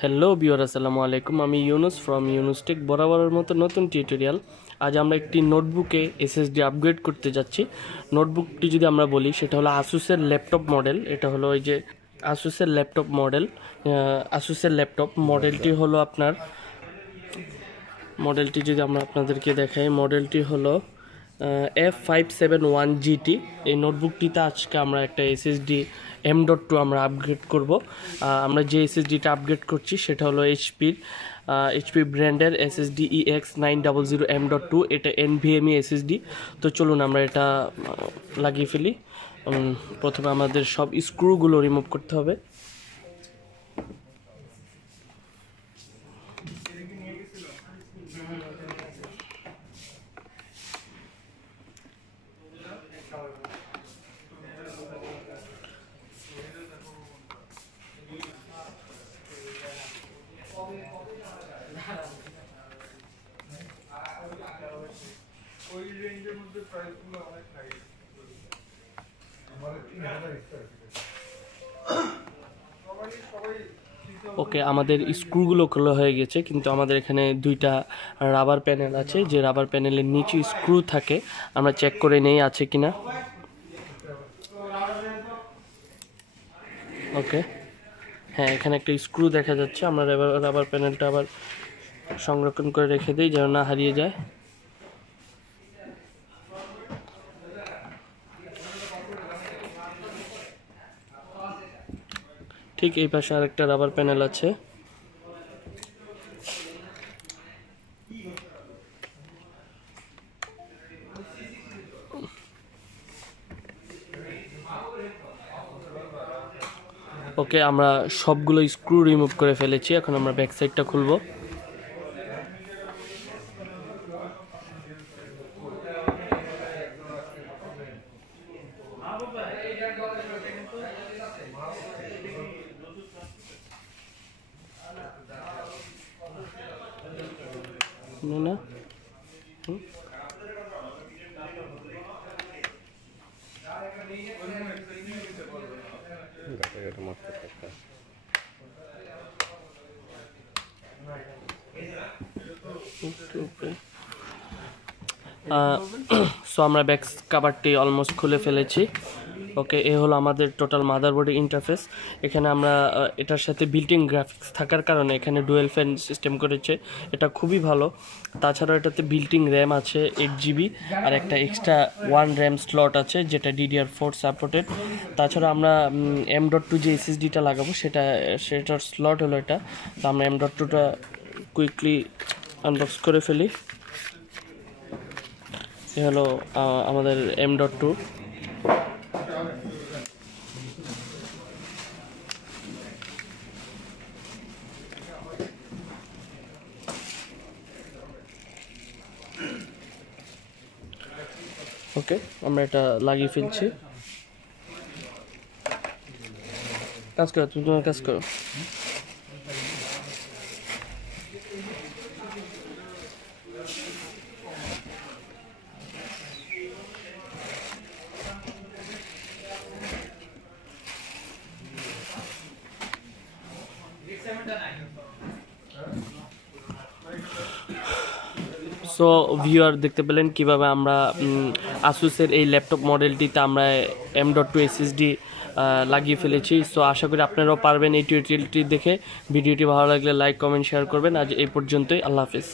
Hello viewer, আসসালামু আলাইকুম। আমি ইউনুস ফ্রম ইউনুসটেক। বরাবরের মতো নতুন টিউটোরিয়াল। আজ আমরা একটি নোটবুকে এসএসডি আপগ্রেড করতে যাচ্ছি। নোটবুকটি যদি আমরা বলি, সেটা হলো আসুসের ল্যাপটপ মডেল। এটা হলো এই যে আসুসের ল্যাপটপ মডেল। আসুসের ল্যাপটপ মডেলটি হলো আপনার, মডেলটি যদি আমরা আপনাদেরকে দেখাই, মডেলটি হলো F571GT। এই নোটবুকটিতে আজকে আমরা একটা SSD M.2 আমরা আপগ্রেড করব। আমরা যে SSDটা আপগ্রেড করছি সেটা হলো এইচপি ব্র্যান্ডের SSD EX900 M.2। এটা NVMe SSD। তো চলুন আমরা এটা লাগিয়ে ফেলি। প্রথমে আমাদের সব স্ক্রুগুলো রিমুভ করতে হবে। ওকে, আমাদের স্ক্রুগুলো খোলা হয়ে গেছে, কিন্তু আমাদের এখানে দুইটা রাবার প্যানেল আছে। যে রাবার প্যানেলের নিচে স্ক্রু থাকে, আমরা চেক করে নেই আছে কিনা। ওকে, হ্যাঁ, এখানে একটা স্ক্রু দেখা যাচ্ছে। আমরা রাবার প্যানেলটা আবার সংরক্ষণ করে রেখে দিই যেন না হারিয়ে যায়। ঠিক এই পাশে আরেকটা রাবার প্যানেল আছে। ওকে, আমরা সবগুলো স্ক্রু রিমুভ করে ফেলেছি। এখন আমরা ব্যাক সাইডটা খুলবো। না, সো আমরা ব্যাক কাভারটি অলমোস্ট খুলে ফেলেছি। ওকে, এ হলো আমাদের টোটাল মাদারবোর্ডের ইন্টারফেস। এখানে আমরা এটার সাথে বিল্ট-ইন গ্রাফিক্স থাকার কারণে এখানে ডুয়েল ফ্যান সিস্টেম করেছে। এটা খুবই ভালো। তাছাড়াও এটাতে বিল্ট-ইন র্যাম আছে 8GB, আর একটা এক্সট্রা 1 র্যাম স্লট আছে যেটা DDR4 সাপোর্টেড। তাছাড়া আমরা M.2 যে SSDটা লাগাবো সেটার স্লট হলো এটা। তো আমরা M.2টা কুইকলি আনবক্স করে ফেলি। এ হলো আমাদের M.2। ওকে, আমরা এটা লাগিয়ে ফেলছি। কাজ করো, তুমি তোমার কাজ করো। সো ভিউয়ার, দেখতে পেলেন কিভাবে আমরা আসুসের এই ল্যাপটপ মডেলটিতে আমরা M.2 SSD লাগিয়ে ফেলেছি। সো আশা করি আপনারাও পারবেন এই টিউটোরিয়ালটি দেখে। ভিডিওটি ভালো লাগলে লাইক, কমেন্ট, শেয়ার করবেন। আজ এই পর্যন্তই। আল্লাহ হাফেজ।